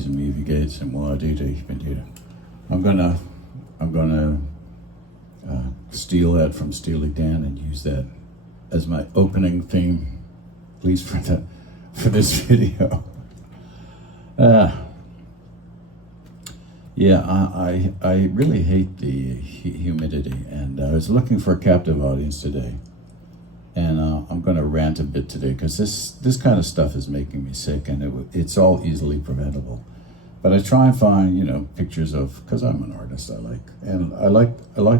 praising me if you get some more data. I'm gonna steal that from Steely Dan and use that as my opening theme, at least for this video. Yeah, I really hate the humidity, and I was looking for a captive audience today, and I'm going to rant a bit today because this kind of stuff is making me sick, and it's all easily preventable. But I try and find pictures of, because I'm an artist, I like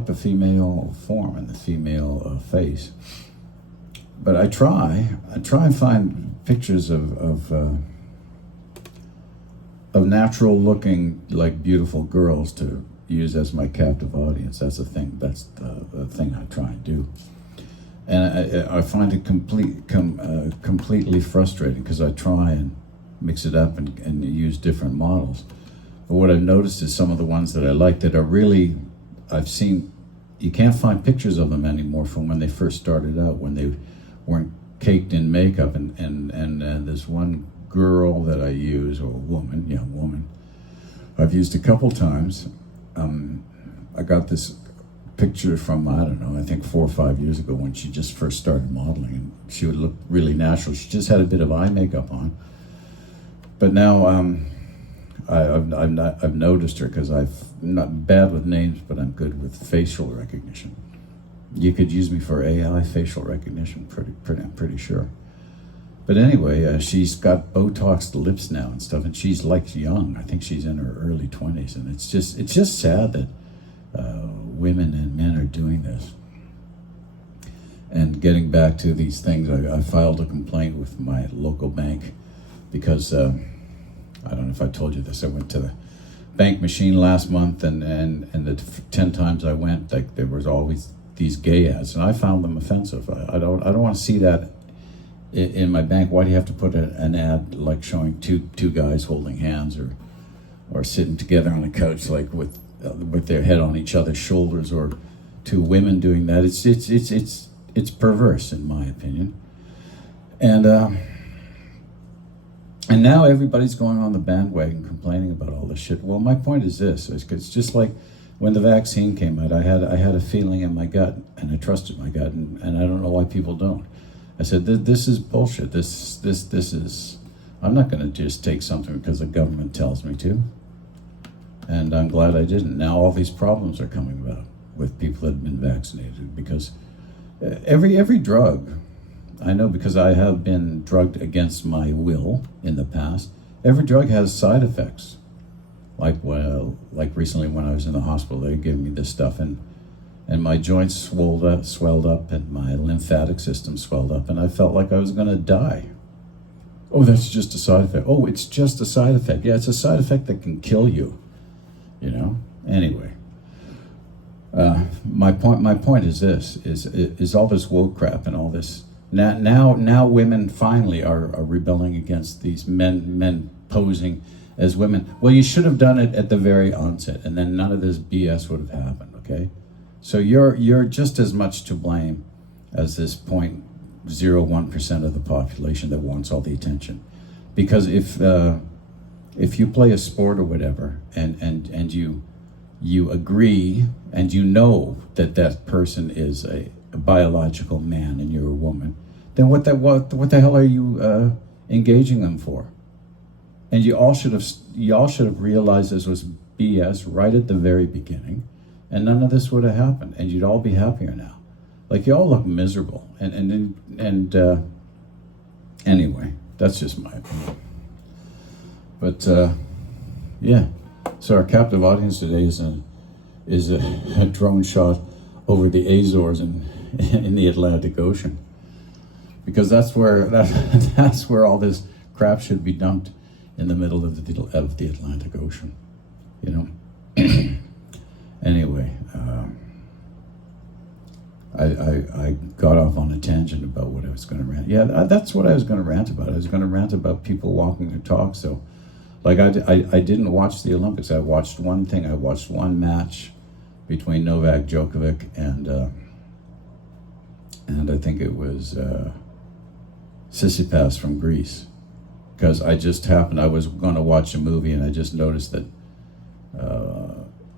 the female form and the female face. But I try and find pictures of natural looking, like, beautiful girls to use as my captive audience. That's the thing. That's the thing I try and do. And I find it completely frustrating because I try and mix it up and use different models. But what I've noticed is some of the ones that I like that are really, I've seen, you can't find pictures of them anymore from when they first started out, when they weren't caked in makeup. And this one girl that I use, or young woman, I've used a couple times. I got this picture from, I don't know, I think 4 or 5 years ago when she just first started modeling, and she would look really natural. She just had a bit of eye makeup on. But now I've noticed her, because I'm not bad with names, but I'm good with facial recognition. You could use me for AI facial recognition, pretty sure. But anyway, she's got Botoxed lips now and stuff, and she's like young. I think she's in her early 20s, and it's just sad that women and men are doing this. And getting back to these things, I filed a complaint with my local bank because I don't know if I told you this. I went to the bank machine last month, and the 10 times I went, like, there was always these gay ads, and I found them offensive. I don't want to see that in my bank. Why do you have to put an ad like showing two guys holding hands or sitting together on a couch, like with their head on each other's shoulders, or two women doing that? It's perverse, in my opinion. And now everybody's going on the bandwagon complaining about all this shit. Well, my point is this: it's just like when the vaccine came out. I had a feeling in my gut, and I trusted my gut, and I don't know why people don't. I said, this is bullshit. This is, I'm not going to just take something because the government tells me to. And I'm glad I didn't. Now all these problems are coming about with people that have been vaccinated, because every drug, I know because I have been drugged against my will in the past, every drug has side effects. Like recently when I was in the hospital, they gave me this stuff, and my joints swelled up, and my lymphatic system swelled up, and I felt like I was going to die. Oh, that's just a side effect. Oh, it's just a side effect. Yeah, it's a side effect that can kill you. Anyway, my point is this: is all this woke crap and all this. Now women finally are rebelling against these men posing as women. Well, you should have done it at the very onset, and then none of this BS would have happened. Okay. So you're just as much to blame as this 0.01% of the population that wants all the attention. Because if you play a sport or whatever, and you agree, and you know that person is a biological man and you're a woman, then what the hell are you engaging them for? And you all should have realized this was BS right at the very beginning. And none of this would have happened, and you'd all be happier now. Like, you all look miserable, and anyway, that's just my opinion. But yeah, so our captive audience today is a drone shot over the Azores in the Atlantic Ocean, because that's where all this crap should be dumped, in the middle of the Atlantic Ocean, Anyway, I got off on a tangent about what I was going to rant. Yeah, that's what I was going to rant about. I was going to rant about people walking their talk. So, like, I didn't watch the Olympics. I watched one thing. I watched one match between Novak Djokovic and I think it was Tsitsipas from Greece. because I just happened, I was going to watch a movie and I just noticed that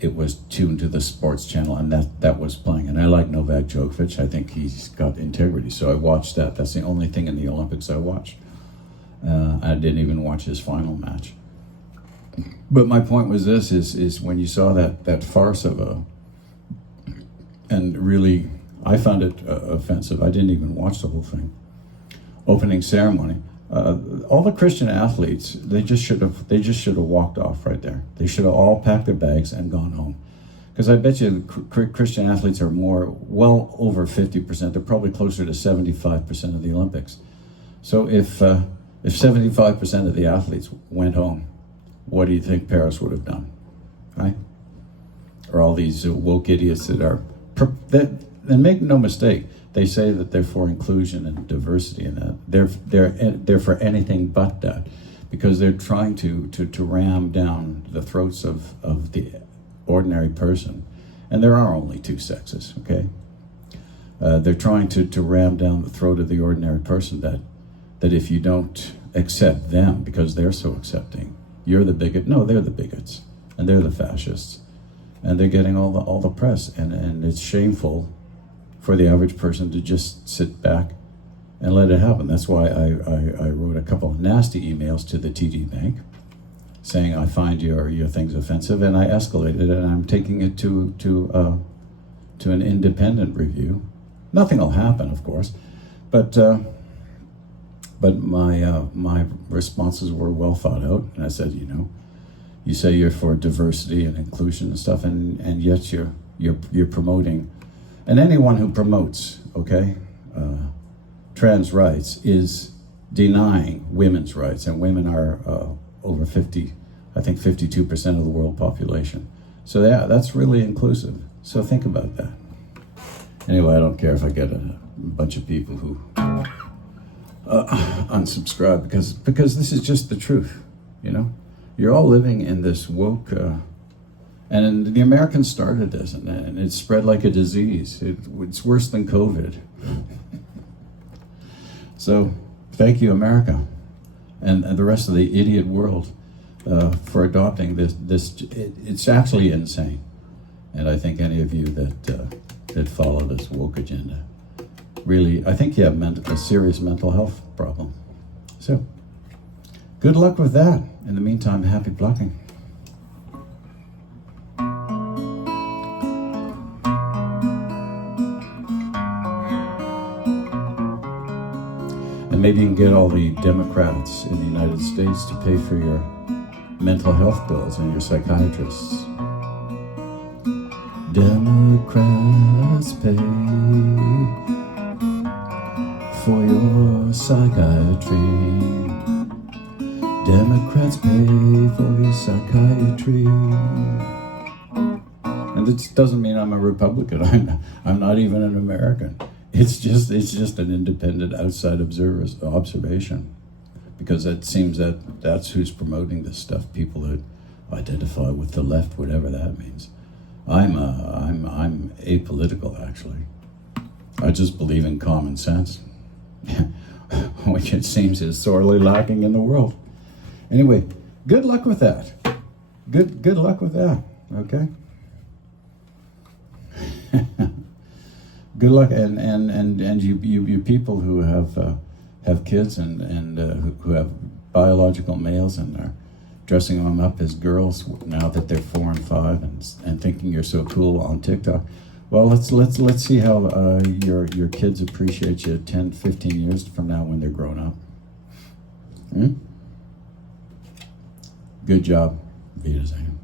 it was tuned to the sports channel, and that was playing. And I like Novak Djokovic. I think he's got integrity, so I watched that. That's the only thing in the Olympics I watched. I didn't even watch his final match. But my point was this, is when you saw that farce of and really, I found it offensive. I didn't even watch the whole thing. Opening ceremony. All the Christian athletes, they just should have walked off right there. They should have all packed their bags and gone home. Because I bet you Christian athletes are well over 50%. They're probably closer to 75% of the Olympics. So if 75% of the athletes went home, what do you think Paris would have done, right? Or all these woke idiots and make no mistake, they say that they're for inclusion and diversity, and that they're for anything but that, because they're trying to ram down the throats of the ordinary person, and there are only two sexes, okay? They're trying to ram down the throat of the ordinary person that if you don't accept them because they're so accepting, you're the bigot. No, they're the bigots, and they're the fascists, and they're getting all the press, and it's shameful for the average person to just sit back and let it happen. That's why I wrote a couple of nasty emails to the TD Bank saying I find your things offensive, and I escalated it, and I'm taking it to an independent review. Nothing will happen, of course, but my responses were well thought out, and I said, you say you're for diversity and inclusion and stuff, and yet you're promoting. And anyone who promotes, trans rights is denying women's rights, and women are over 52% of the world population. So yeah, that's really inclusive. So think about that. Anyway, I don't care if I get a bunch of people who unsubscribe, because this is just the truth, You're all living in this woke. And the Americans started this, and it spread like a disease. It's worse than COVID. So, thank you, America, and the rest of the idiot world, for adopting this. It's actually insane. And I think any of you that follow this woke agenda, really, I think you have a serious mental health problem. So, good luck with that. In the meantime, happy plucking. And maybe you can get all the Democrats in the United States to pay for your mental health bills and your psychiatrists. Democrats pay for your psychiatry. Democrats pay for your psychiatry. And this doesn't mean I'm a Republican. I'm not even an American. It's just an independent outside observer's observation, because it seems that's who's promoting this stuff. People that identify with the left, whatever that means. I'm apolitical, actually. I just believe in common sense, which it seems is sorely lacking in the world. Anyway, good luck with that. Good luck with that. Okay. Good luck, and you people who have kids and who have biological males and are dressing them up as girls now that they're 4 and 5 and thinking you're so cool on TikTok. Well, let's see how your kids appreciate you 10, 15 years from now when they're grown up. Good job. Wiedersehen.